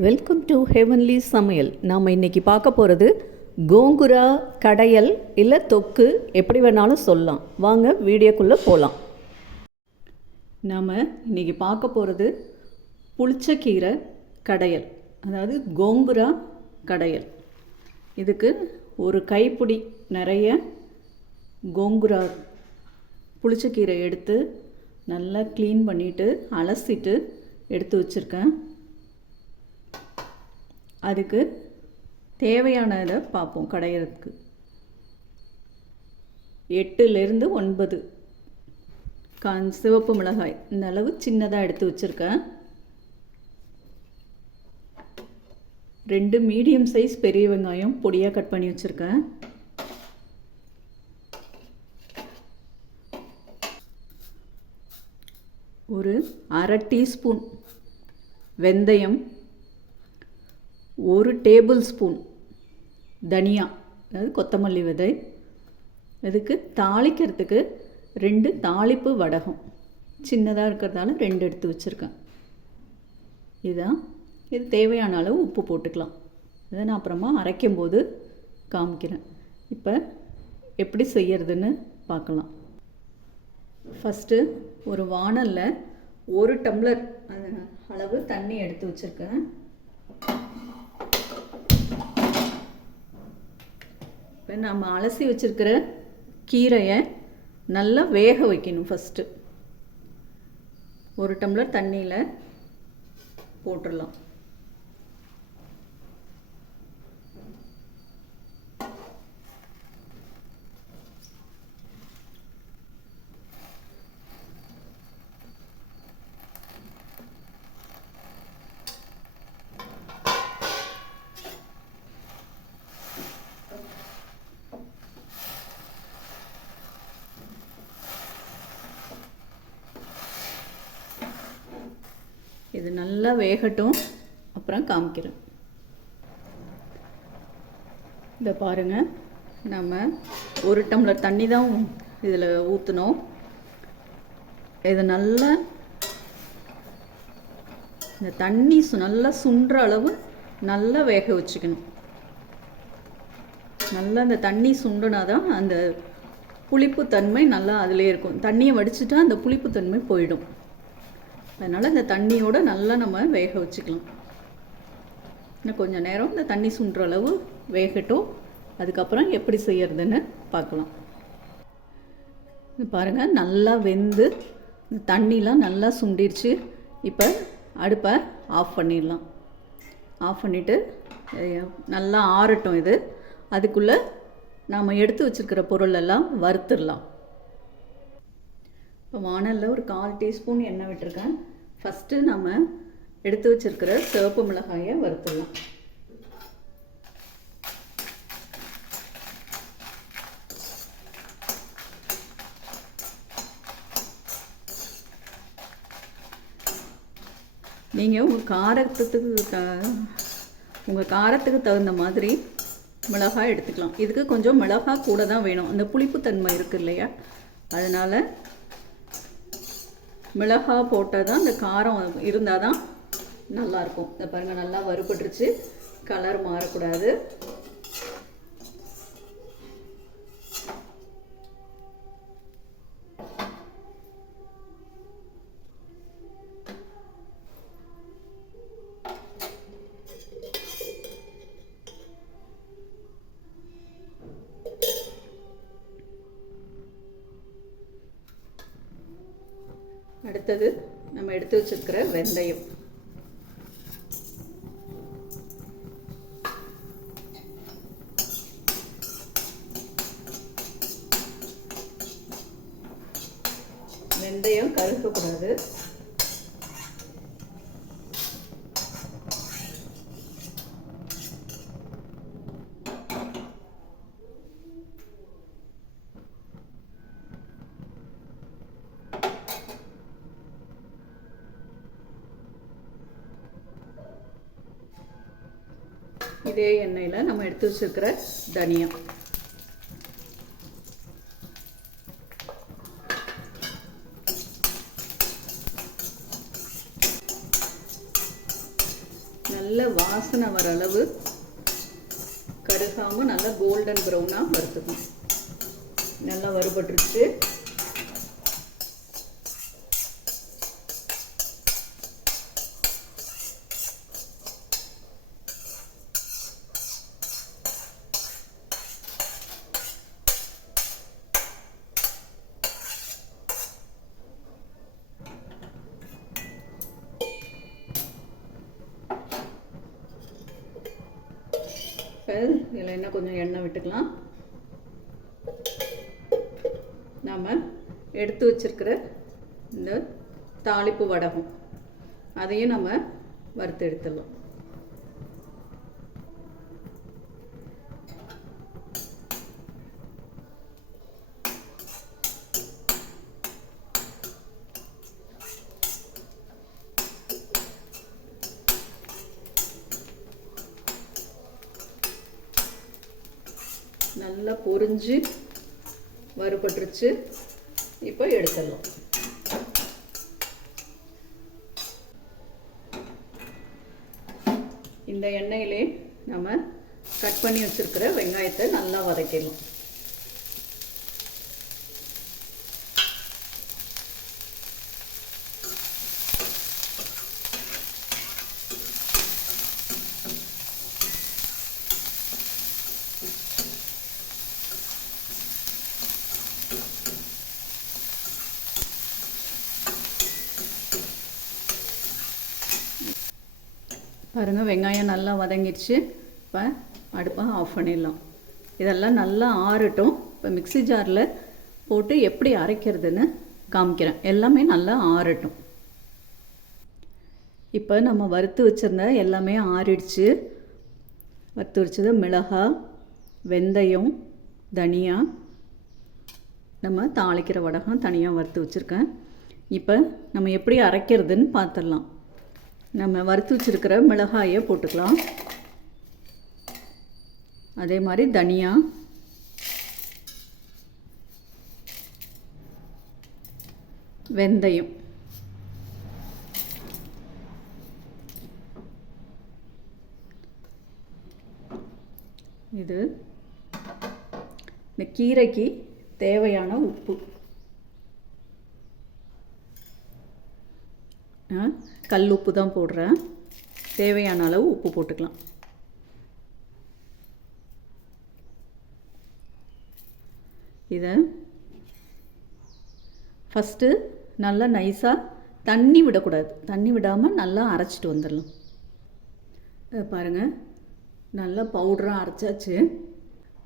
Welcome to heavenly சமையல். நாம் இன்றைக்கி பார்க்க போகிறது கோங்குரா கடையல் இல்லை தொக்கு, எப்படி வேணாலும் சொல்லலாம். வாங்க வீடியோக்குள்ளே போகலாம். நாம் இன்றைக்கி பார்க்க போகிறது புளிச்சக்கீரை கடையல், அதாவது கோங்குரா கடையல். இதுக்கு ஒரு கைப்பிடி நிறைய கோங்குரா புளிச்சக்கீரை எடுத்து நல்லா க்ளீன் பண்ணிவிட்டு அலசிட்டு எடுத்து வச்சுருக்கேன். அதுக்கு தேவையானதை பார்ப்போம். கடையிறதுக்கு 8லேருந்து 9 சிவப்பு மிளகாய் இந்த அளவு சின்னதாக எடுத்து வச்சுருக்கேன். 2 மீடியம் சைஸ் பெரிய வெங்காயம் பொடியாக கட் பண்ணி வச்சுருக்கேன். ஒரு 1/2 டீஸ்பூன் வெந்தயம், 1 டேபிள் ஸ்பூன் தனியா, அதாவது கொத்தமல்லி விதை. இதுக்கு தாளிக்கிறதுக்கு 2 தாளிப்பு வடகம் சின்னதாக இருக்கிறதால 2 எடுத்து வச்சுருக்கேன். இது தேவையான அளவு உப்பு போட்டுக்கலாம். இதை நான் அப்புறமா அரைக்கும்போது காமிக்கிறேன். இப்போ எப்படி செய்யறதுன்னு பார்க்கலாம். ஃபஸ்ட்டு ஒரு வாணலில் 1 டம்ளர் அளவு தண்ணி எடுத்து வச்சுருக்கேன். இப்போ நம்ம அலசி வச்சுருக்கிற கீரையை நல்லா வேக வைக்கணும். ஃபஸ்ட்டு 1 டம்ளர் தண்ணியில் போட்டுடலாம். இது நல்லா வேகட்டும், அப்புறம் காமிக்கிறேன். இதை பாருங்கள், நம்ம 1 டம்ளர் தண்ணி தான் இதில் ஊற்றணும். இதை நல்லா இந்த தண்ணி நல்லா சுண்டுற அளவு நல்லா வேக வச்சுக்கணும். நல்லா இந்த தண்ணி சுண்டுனா தான் அந்த புளிப்புத்தன்மை நல்லா அதிலே இருக்கும். தண்ணியை வடிச்சிட்டா அந்த புளிப்புத்தன்மை போயிடும். அதனால் இந்த தண்ணியோடு நல்லா நம்ம வேக வச்சுக்கலாம். இன்னும் கொஞ்சம் நேரம் இந்த தண்ணி சுண்டுற அளவு வேகட்டும். அதுக்கப்புறம் எப்படி செய்யறதுன்னு பார்க்கலாம். பாருங்கள், நல்லா வெந்து இந்த தண்ணிலாம் நல்லா சுண்டிடுச்சு. இப்போ அடுப்பை ஆஃப் பண்ணிடலாம். ஆஃப் பண்ணிவிட்டு நல்லா ஆறட்டும். இது அதுக்குள்ளே நாம் எடுத்து வச்சுருக்கிற பொருளெல்லாம் வறுத்துடலாம். இப்போ வாணலில் ஒரு 1/4 டீஸ்பூன் எண்ணெய் விட்டுருக்கேன். ஃபஸ்ட்டு நம்ம எடுத்து வச்சுருக்கிற சிவப்பு மிளகாயை வறுத்துடலாம். நீங்கள் உங்கள் காரத்துக்கு தகுந்த மாதிரி மிளகாய் எடுத்துக்கலாம். இதுக்கு கொஞ்சம் மிளகாய் கூட தான் வேணும். அந்த புளிப்புத்தன்மை இருக்குது இல்லையா, அதனால் மிளகாய் போட்டால் தான் அந்த காரம் இருந்தால் தான் நல்லாயிருக்கும். இதை பாருங்கள், நல்லா வறுபட்டுருச்சு. கலர் மாறக்கூடாது. அடுத்தது நம்ம எடுத்து வச்சிருக்கிற வெந்தயம், வெந்தயம் கருகக்கூடாது. இதே எண்ணெயில் நம்ம எடுத்து வச்சிருக்கிற தனியா, நல்ல வாசனை வர அளவு கருகாமல் நல்லா கோல்டன் ப்ரௌனாக வறுத்துக்கணும். நல்லா வறுபட்டுருச்சு. இதில் என்ன கொஞ்சம் எண்ணெய் விட்டுக்கலாம். நாம் எடுத்து வச்சிருக்கிற இந்த தாளிப்பு வடகம் அதையும் நம்ம வறுத்து எடுத்துடலாம். நல்லா பொரிஞ்சு வறுபட்டுருச்சு. இப்போ எடுத்துடலாம். இந்த எண்ணெயிலே நம்ம கட் பண்ணி வச்சிருக்கிற வெங்காயத்தை நல்லா வதக்கிடலாம். பாருங்கள், வெங்காயம் நல்லா வதங்கிடுச்சு. இப்போ அடுப்பை ஆஃப் பண்ணிடலாம். இதெல்லாம் நல்லா ஆறட்டும். இப்போ மிக்ஸி ஜாரில் போட்டு எப்படி அரைக்கிறதுன்னு காமிக்கிறேன். எல்லாமே நல்லா ஆறட்டும். இப்போ நம்ம வறுத்து வச்சுருந்த எல்லாமே ஆறிடுச்சு. வறுத்து வச்சது மிளகாய், வெந்தயம், தனியா, நம்ம தாளிக்கிற வடகம் தனியாக வறுத்து வச்சுருக்கேன். இப்போ நம்ம எப்படி அரைக்கிறதுன்னு பார்த்துடலாம். நம்ம வறுத்து வச்சுருக்கிற மிளகாயை போட்டுக்கலாம். அதே மாதிரி தனியா, வெந்தயம், இது இந்த கீரைக்கு தேவையான உப்பு, கல் உப்பு தான் போடுறேன். தேவையான அளவு உப்பு போட்டுக்கலாம். இதை ஃபஸ்ட்டு நல்லா நைஸாக தண்ணி விடக்கூடாது. தண்ணி விடாமல் நல்லா அரைச்சிட்டு வந்துடலாம். பாருங்கள், நல்லா பவுடராக அரைச்சாச்சு.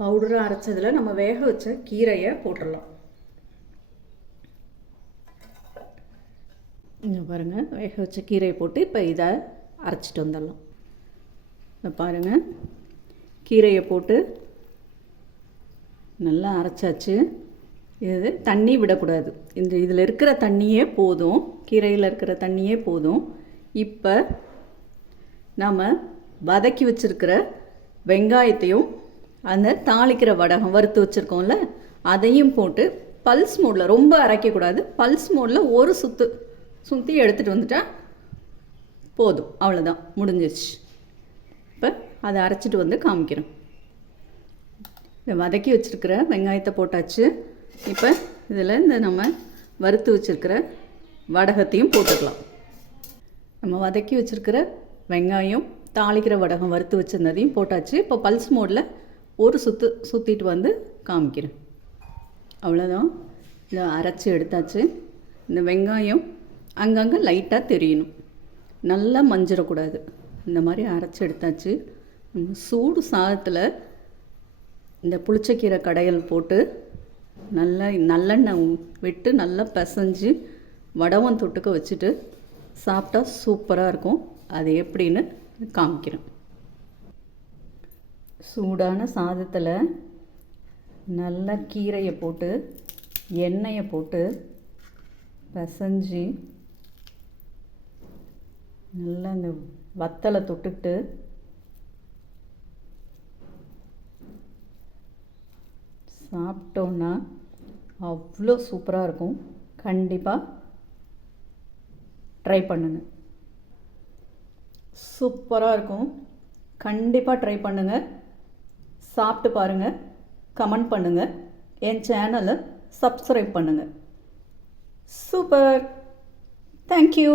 பவுடராக அரைச்சதில் நம்ம வேக வச்ச கீரையை போட்டுடலாம். இங்கே பாருங்கள், வேக வச்ச கீரையை போட்டு இப்போ இதை அரைச்சிட்டு வந்துடலாம். இப்போ பாருங்கள், கீரையை போட்டு நல்லா அரைச்சாச்சு. இது தண்ணி விடக்கூடாது. இதில் இருக்கிற தண்ணியே போதும். கீரையில் இருக்கிற தண்ணியே போதும். இப்போ நாம் வதக்கி வச்சுருக்கிற வெங்காயத்தையும் அந்த தாளிக்கிற வடகம் வறுத்து வச்சுருக்கோம்ல அதையும் போட்டு பல்ஸ் மோடில், ரொம்ப அரைக்கக்கூடாது, பல்ஸ் மோடில் ஒரு சுற்றி எடுத்துகிட்டு வந்துட்டா போதும். அவ்வளோதான், முடிஞ்சிருச்சு. இப்போ அதை அரைச்சிட்டு வந்து காமிக்கிறேன். இதை வதக்கி வச்சுருக்கிற வெங்காயத்தை போட்டாச்சு. இப்போ இதில் இந்த நம்ம வறுத்து வச்சுருக்கிற வடகத்தையும் போட்டுக்கலாம். நம்ம வதக்கி வச்சுருக்கிற வெங்காயம், தாளிக்கிற வடகம் வறுத்து வச்சுருந்ததையும் போட்டாச்சு. இப்போ பல்ஸ் மோடில் ஒரு சுற்றிட்டு வந்து காமிக்கிறேன். அவ்வளோதான், இதை அரைச்சி எடுத்தாச்சு. இந்த வெங்காயம் அங்கங்கே லைட்டாக தெரியணும், நல்லா மஞ்சிடக்கூடாது. இந்த மாதிரி அரைச்சி எடுத்தாச்சு. சூடு சாதத்தில் இந்த புளிச்சக்கீரை கடையல் போட்டு நல்லா நல்லெண்ணெய் விட்டு நல்லா பிசைஞ்சு வடவம் தொட்டுக்க வச்சுட்டு சாப்பிட்டா சூப்பராக இருக்கும். அது எப்படின்னு காமிக்கிறேன். சூடான சாதத்தில் நல்லா கீரையை போட்டு எண்ணெயை போட்டு பிசைஞ்சு நல்லா இந்த வத்தலை தொட்டுக்கிட்டு சாப்பிட்டோன்னா அவ்வளோ சூப்பராக இருக்கும். கண்டிப்பாக ட்ரை பண்ணுங்கள். சூப்பராக இருக்கும். கண்டிப்பாக ட்ரை பண்ணுங்கள். சாப்பிட்டு பாருங்கள், கமெண்ட் பண்ணுங்கள், என் சேனலை சப்ஸ்கிரைப் பண்ணுங்கள். சூப்பர். தேங்க்யூ.